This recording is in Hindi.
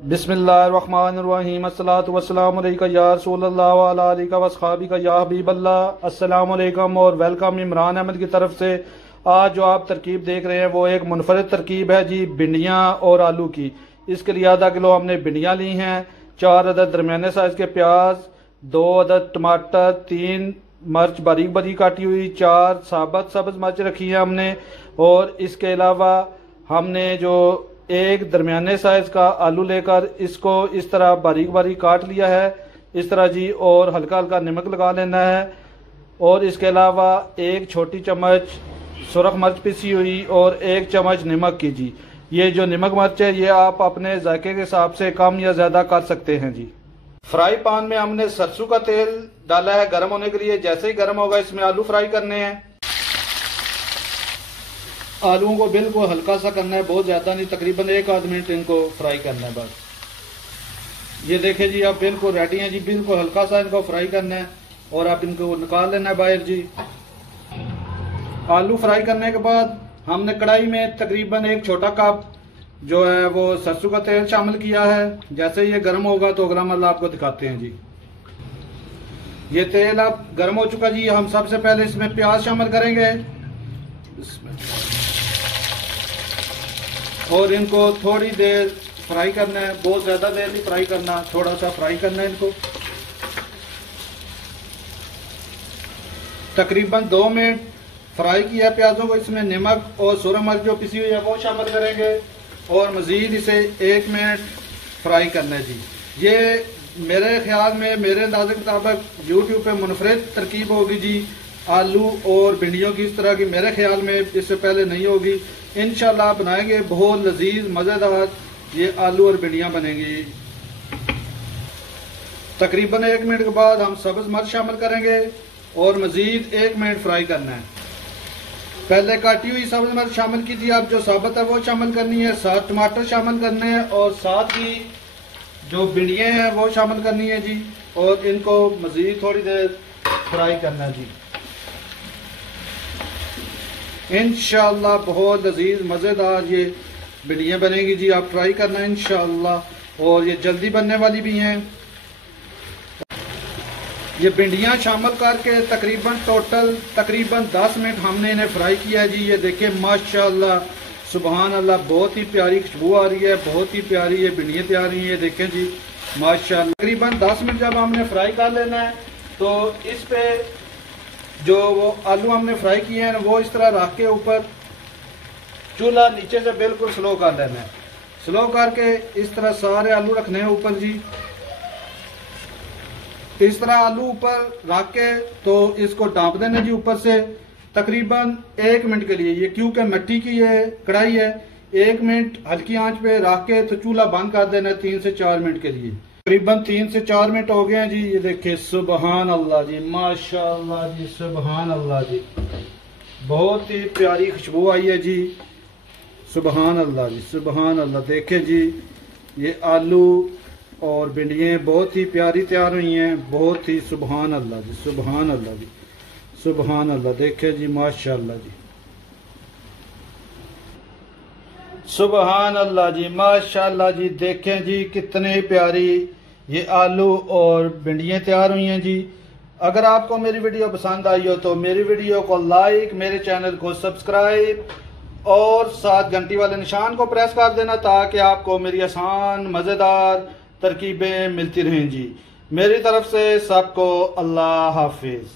बिस्मिल्लाहिर्रहमानिर्रहीम अस्सलातु वस्सलामु अलैका या रसूलल्लाह व अला आलिका व अस्हाबिका या हबीबल्लाह। अस्सलामु अलैकुम और वेलकम इमरान अहमद की तरफ से। आज जो आप तरकीब देख रहे हैं वो एक मुनफरिद तरकीब है जी, भिंडियाँ और आलू की। इसके लिए आधा किलो हमने भिंडियाँ ली हैं, 4 अदद दरमियाने साइज़ के प्याज, 2 अदद टमाटर, 3 मिर्च बारीक बारीक काटी हुई, 4 साबुत सब्ज़ मिर्च रखी है हमने। और इसके अलावा हमने जो एक दरमियाने साइज का आलू लेकर इसको इस तरह बारीक बारीक काट लिया है, इस तरह जी। और हल्का हल्का नमक लगा लेना है। और इसके अलावा 1 छोटी चम्मच सुरख मिर्च पिसी हुई और 1 चम्मच नमक की जी। ये जो नमक मिर्च है ये आप अपने जायके के हिसाब से कम या ज़्यादा कर सकते हैं जी। फ्राई पैन में हमने सरसों का तेल डाला है गर्म होने के लिए। जैसे ही गर्म होगा इसमें आलू फ्राई करने हैं। आलूओं को बिल्कुल हल्का सा करना है, बहुत ज्यादा नहीं, तकरीबन 1 आध मिनट इनको फ्राई करना है बस। ये देखें जी, आप बिल्कुल रेडी हैं जी, बिल्कुल हल्का सा इनको फ्राई करना है और आप इनको निकाल लेना है बाहर जी। आलू फ्राई करने के बाद हमने कढ़ाई में तकरीबन 1 छोटा कप जो है वो सरसों का तेल शामिल किया है। जैसे ये गर्म होगा तो अगला मरला आपको दिखाते हैं जी। ये तेल अब गर्म हो चुका जी। हम सबसे पहले इसमें प्याज शामिल करेंगे और इनको थोड़ी देर फ्राई करना है, बहुत ज्यादा देर नहीं फ्राई करना, थोड़ा सा फ्राई करना है इनको। तकरीबन 2 मिनट फ्राई किया प्याजों को। इसमें नमक और सूरख मिर्च जो पिसी हुई है वो शामिल करेंगे और मजीद इसे 1 मिनट फ्राई करना है जी। ये मेरे ख्याल में, मेरे अंदाजे के मुताबिक यूट्यूब पे मुनफरिद तरकीब होगी जी आलू और भिंडियों की। इस तरह की मेरे ख्याल में इससे पहले नहीं होगी। इंशाल्लाह बनाएंगे, बहुत लजीज मजेदार ये आलू और भिंडियां बनेंगी। तकरीबन 1 मिनट के बाद हम सब्ज मिर्च शामिल करेंगे और मजीद 1 मिनट फ्राई करना है। पहले काटी हुई सब्ज मिर्च शामिल की थी, अब जो साबुत है वो शामिल करनी है। 7 टमाटर शामिल करने हैं और साथ ही जो भिंडियां हैं वो शामिल करनी है जी। और इनको मजीद थोड़ी देर फ्राई करना है जी। इंशाल्लाह बहुत लजीज मजेदार ये भिंडियां बनेगी जी। आप ट्राई करना इंशाल्लाह, और ये जल्दी बनने वाली भी हैं। ये भिंडियां शामिल करके तकरीबन 10 मिनट हमने इन्हें फ्राई किया है जी। ये देखिए माशाल्लाह सुबहान अल्लाह, बहुत ही प्यारी खुशबू आ रही है, बहुत ही प्यारी ये भिंडियां तैयार हुई है। देखें जी माशाल्लाह। तकरीबन 10 मिनट जब हमने फ्राई कर लेना है तो इस पे जो वो आलू हमने फ्राई किए हैं वो इस तरह रख के ऊपर चूल्हा नीचे से बिल्कुल स्लो कर देना है। स्लो करके इस तरह सारे आलू रखने हैं ऊपर जी। इस तरह आलू ऊपर रख के तो इसको ढांप देना जी ऊपर से तकरीबन 1 मिनट के लिए। ये क्योंकि मिट्टी की ये कढ़ाई है, 1 मिनट हल्की आंच पे रख के तो चूल्हा बंद कर देना है 3 से 4 मिनट के लिए। तकरीबन 3 से 4 मिनट हो गए हैं जी। ये देखिए सुबहान अल्लाह जी, माशाल्लाह जी, सुबहान अल्लाह जी, बहुत ही प्यारी खुशबू आई है जी। सुबहान अल्लाह जी, सुबहान अल्लाह। देखे जी ये आलू और भिंडियाँ बहुत ही प्यारी तैयार हुई हैं, बहुत ही सुबहान अल्लाह जी, सुबहान अल्लाह जी, सुबहान अल्लाह। देखे जी माशाल्लाह जी, सुबहान अल्लाह जी, माशाल्लाह जी। देखें जी कितने प्यारी ये आलू और भिंडियाँ तैयार हुई हैं जी। अगर आपको मेरी वीडियो पसंद आई हो तो मेरी वीडियो को लाइक, मेरे चैनल को सब्सक्राइब और साथ घंटी वाले निशान को प्रेस कर देना ताकि आपको मेरी आसान मज़ेदार तरकीबें मिलती रहें जी। मेरी तरफ से सबको अल्लाह हाफिज।